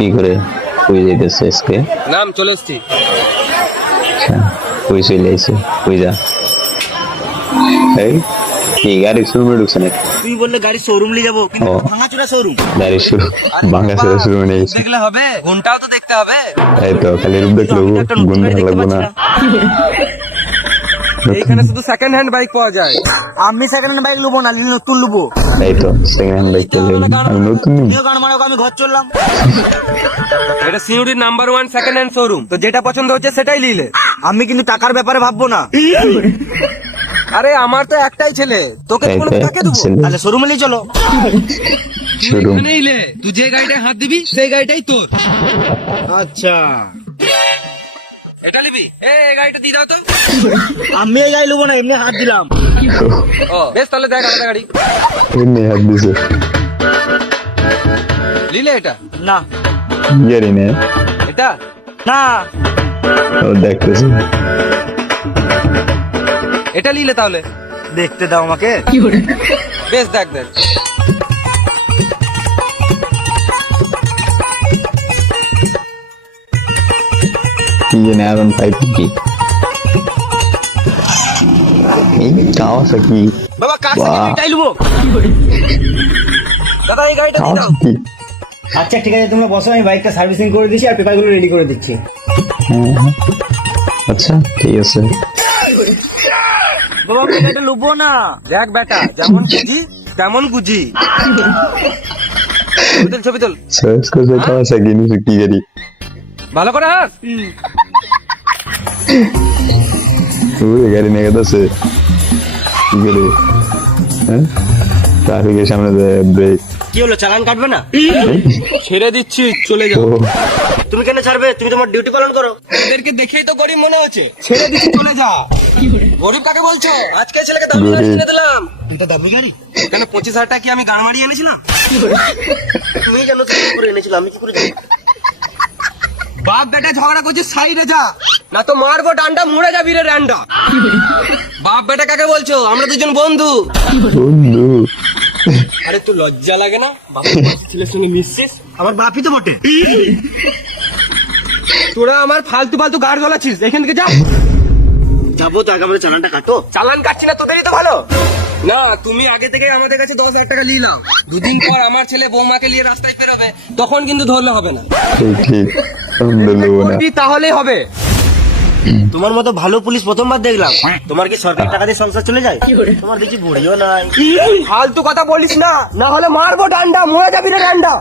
কি করে কই যাইতেছে আজকে? নাম চলে এসছি। আচ্ছা, কই চলে আইছে? কই যা? এই কি গাড়ি শোরুমে ঢুকছে না? তুই বললে গাড়ি শোরুম নিয়ে যাবো, কিন্তু ও। ভাঙাচোরা শোরুম। গাড়ি শুরু বাংলা শোরুমে নিয়ে গেছে। দেখলে হবে, ঘন্টাও তো দেখতে হবে। এই তো খালি রূপ দেখলেও গুণ দেখা লাগবো না। এইখানে শুধু সেকেন্ড হ্যান্ড বাইক পাওয়া যায়। আমি সেকেন্ড হ্যান্ড বাইক নেবো না, নতুন নেবো। এই তো সেকেন্ড হ্যান্ড বাইক পেলে আমি নতুন নিব। গান মারো, আমি ঘর চললাম। এটা সিউড়ির নাম্বার 1 সেকেন্ড হ্যান্ড শোরুম। তো যেটা পছন্দ হচ্ছে সেটাই নিলে। আমি কিন্তু টাকার ব্যাপারে ভাববো না। আরে আমার তো একটাই ছেলে, তোকে তো কোনো টাকা দেবো। তাহলে শোরুমে নিয়ে চলো। শোরুম এখানেই লে, তুই যে গাড়িটায় হাত দিবি সেই গাড়িটাই তোর। আচ্ছা, এটা নিবি? এই গাড়িটা দিয়ে দাও তো। আমি এই গাড়ি নেবো না, এমনি হাত দিলাম। ও বেশ, তাহলে দেখ আলাদা গাড়ি। এমনি হাত দিছে নিলে এটা? না গাড়ি নে এটা না, ও দেখতেছি এটা নিলে তাহলে। দেখতে দাও আমাকে। বেশ দেখ দেখ। কি জানি আরন পাইপ কি এই কাওয়াসাকি বাবা কাছে বাহ। এটাই নেবো। দাদা এই গাড়িটা দিয়ে দাও। কাওয়াসাকি আচ্ছা ঠিক আছে, তোমরা বসো, আমি বাইকটা সার্ভিসিং করে দিচ্ছি আর পেপারগুলো রেডি করে দিচ্ছি। আচ্ছা ঠিক আছে বাবা আমি গাড়িটা নেবো না। দেখ বেটা, যেমন বুঝি তেমন বুঝি। ছবি তোল, ছবি তোল সার্চ করে কাওয়াসাকি নিছে কি গাড়ি ভালো করে হাস। ওই গাড়ি নিয়ে গেছে কি করে হ্যাঁ ট্রাফিকের সামনে যে ব্রেক কি হলো, চালান কাটবে না? ছেড়ে দিচ্ছি, চলে ও যাও। তুমি কেন ছাড়বে? তুমি তোমার ডিউটি পালন করো। এদেরকে দেখেই তো গরিব মনে হচ্ছে। ছেড়ে দিচ্ছি, চলে যা। গরিব কাকে বলছো? আজকে ছেলেকে দামি গাড়ি গরিব। কিনে দিলাম। এটা দামি গাড়ি। কেন 25,000 টাকা কি আমি গান মারিয়ে এনেছিলাম? তুমি কেন কি করে এনেছিল, আমি কি করে জানি? বাপ বেটা ঝগড়া করছিস, সাইডে যা, না তো মারবো ডান্ডা, মুড়ে যাবি রে ডান্ডা। বাপ বেটা কাকে বলছো? আমরা দুজন বন্ধু। বন্ধু আরে তুই লজ্জা লাগে না? বাপ ছেলের সঙ্গে মিশছিস। আমার বাপই তো বটে। তোরা আমার ফালতু ফালতু গাড় জ্বলাচ্ছিস, এখান থেকে যা। যাবো তো, আগে আমাদের চালানটা কাটো। চালান কাটছি না, তোদেরই তো ভালো। না তুমি আগে থেকে আমাদের কাছে 10,000 টাকা নিয়ে নাও। দুদিন পর আমার ছেলে বৌমাকে নিয়ে রাস্তায় বেরোবে, তখন কিন্তু ধরলে হবে না। ঠিক ঠিক আমরা নেবো না তাহলেই হবে। তোমার মতো ভালো পুলিশ প্রথমবার দেখলাম। তোমার কি সরকারি টাকা দিয়ে সংসার চলে যায়? তোমার দেখি বুড়িও নাই। ফালতু কথা বলিস না, না হলে মারবো ডান্ডা, মুড়ে যাবি রে ডান্ডা।